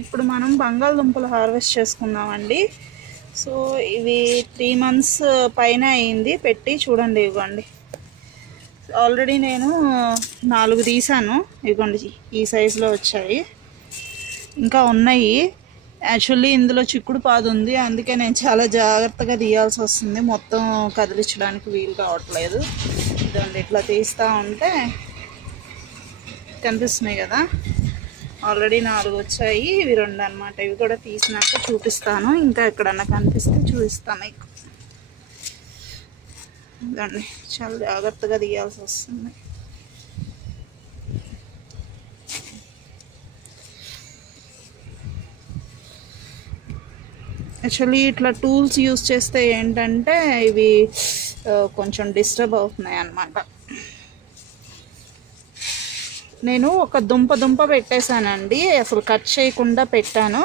ఇప్పుడు మనం బంగాళదుంపలు హార్వెస్ట్ చేసుకుందామండి. సో ఇవి 3 months పైన అయింది పెట్టి. చూడండి ఇవ్వండి, ఆల్రెడీ నేను 4 తీసాను. ఇవ్వండి ఈ సైజులో వచ్చాయి, ఇంకా ఉన్నాయి. యాక్చువల్లీ ఇందులో చిక్కుడు పాదు ఉంది, అందుకే నేను చాలా జాగ్రత్తగా తీయాల్సి వస్తుంది. మొత్తం కదిలించడానికి వీలు కావట్లేదు. ఇదండి ఇట్లా తీస్తూ ఉంటే కనిపిస్తున్నాయి కదా, ఆల్రెడీ 4 వచ్చాయి. ఇవి 2 అన్నమాట. ఇవి కూడా తీసినాక చూపిస్తాను, ఇంకా ఎక్కడన్నా కనిపిస్తే చూపిస్తాను మీకు. ఇదండి చాలా జాగ్రత్తగా తీయాల్సి వస్తుంది. యాక్చువల్లీ ఇట్లా టూల్స్ యూస్ చేస్తే ఏంటంటే ఇవి కొంచెం డిస్టర్బ్ అవుతున్నాయి అన్నమాట. నేను ఒక దుంప పెట్టేశానండి, అసలు కట్ చేయకుండా పెట్టాను.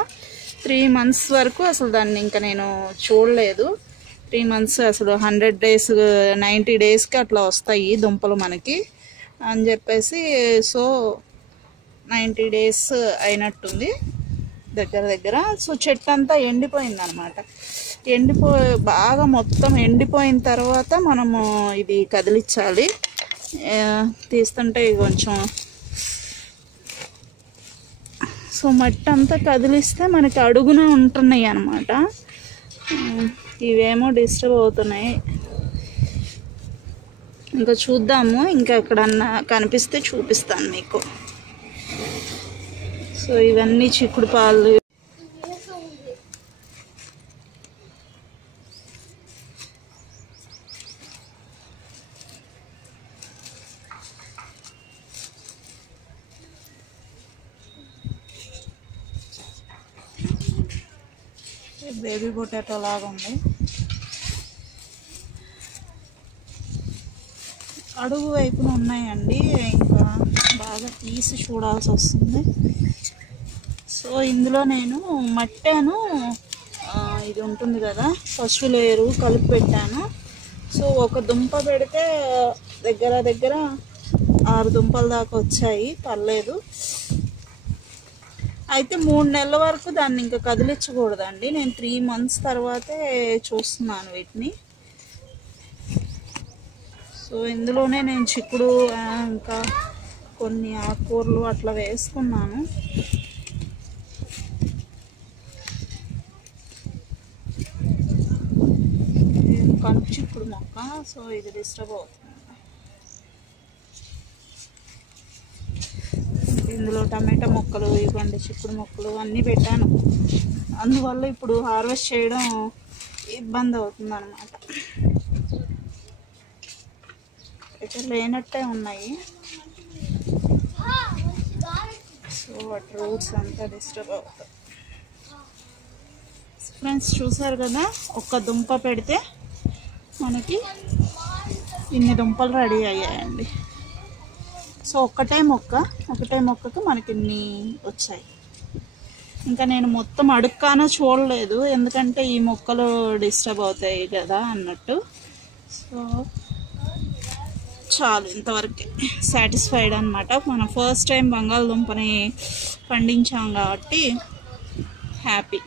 3 months వరకు అసలు దాన్ని ఇంకా నేను చూడలేదు. 3 months అసలు 100 days 90 daysకి అట్లా వస్తాయి దుంపలు మనకి అని చెప్పేసి. సో 90 days అయినట్టుంది దగ్గర. సో చెట్టు అంతా ఎండిపోయింది అనమాట. బాగా మొత్తం ఎండిపోయిన తర్వాత మనము ఇది కదిలించాలి. తీస్తుంటే కొంచెం సో మట్టి అంతా కదిలిస్తే మనకి అడుగున ఉంటున్నాయి అన్నమాట. ఇవేమో డిస్టర్బ్ అవుతున్నాయి. ఇంకా చూద్దాము, ఇంకా ఎక్కడన్నా కనిపిస్తే చూపిస్తాను మీకు. సో ఇవన్నీ చిక్కుడు పాలు. బేబీ పొటాటో లాగా ఉంది. అడుగు వైపున ఉన్నాయండి, ఇంకా బాగా తీసి చూడాల్సి వస్తుంది. సో ఇందులో నేను మట్టాను, ఇది ఉంటుంది కదా పశువుల ఎరువు కలిపి పెట్టాను. సో ఒక దుంప పెడితే దగ్గర 6 దుంపల దాకా వచ్చాయి, పర్లేదు. అయితే 3 నెలల వరకు దాన్ని ఇంకా కదిలించకూడదండి. నేను 3 months తర్వాతే చూస్తున్నాను వీటిని. సో ఇందులోనే నేను చిక్కుడు ఇంకా కొన్ని ఆకుకూరలు అట్లా వేసుకున్నాను. కనుపు చిక్కుడు మొక్క. సో ఇది డిస్టర్బ్ అవుతుంది. ఇందులో టమాటా మొక్కలు, ఇవ్వండి చిక్కుడు మొక్కలు అన్నీ పెట్టాను. అందువల్ల ఇప్పుడు హార్వెస్ట్ చేయడం ఇబ్బంది అవుతుంది అన్నమాట. అయితే లేనట్టే ఉన్నాయి. సో వాటి రూట్స్ అంతా డిస్టర్బ్ అవుతాయి. ఫ్రెండ్స్ చూసారు కదా, ఒక్క దుంప పెడితే మనకి ఇన్ని దుంపలు రెడీ అయ్యాయండి. సో ఒకటే మొక్కకు మనకి ఇన్ని వచ్చాయి. ఇంకా నేను మొత్తం అడుక్కానో చూడలేదు, ఎందుకంటే ఈ మొక్కలు డిస్టర్బ్ అవుతాయి కదా అన్నట్టు. సో చాలు, ఇంతవరకు సాటిస్ఫైడ్ అనమాట. మనం ఫస్ట్ టైం బంగాళదుంపని పండించాం కాబట్టి హ్యాపీ.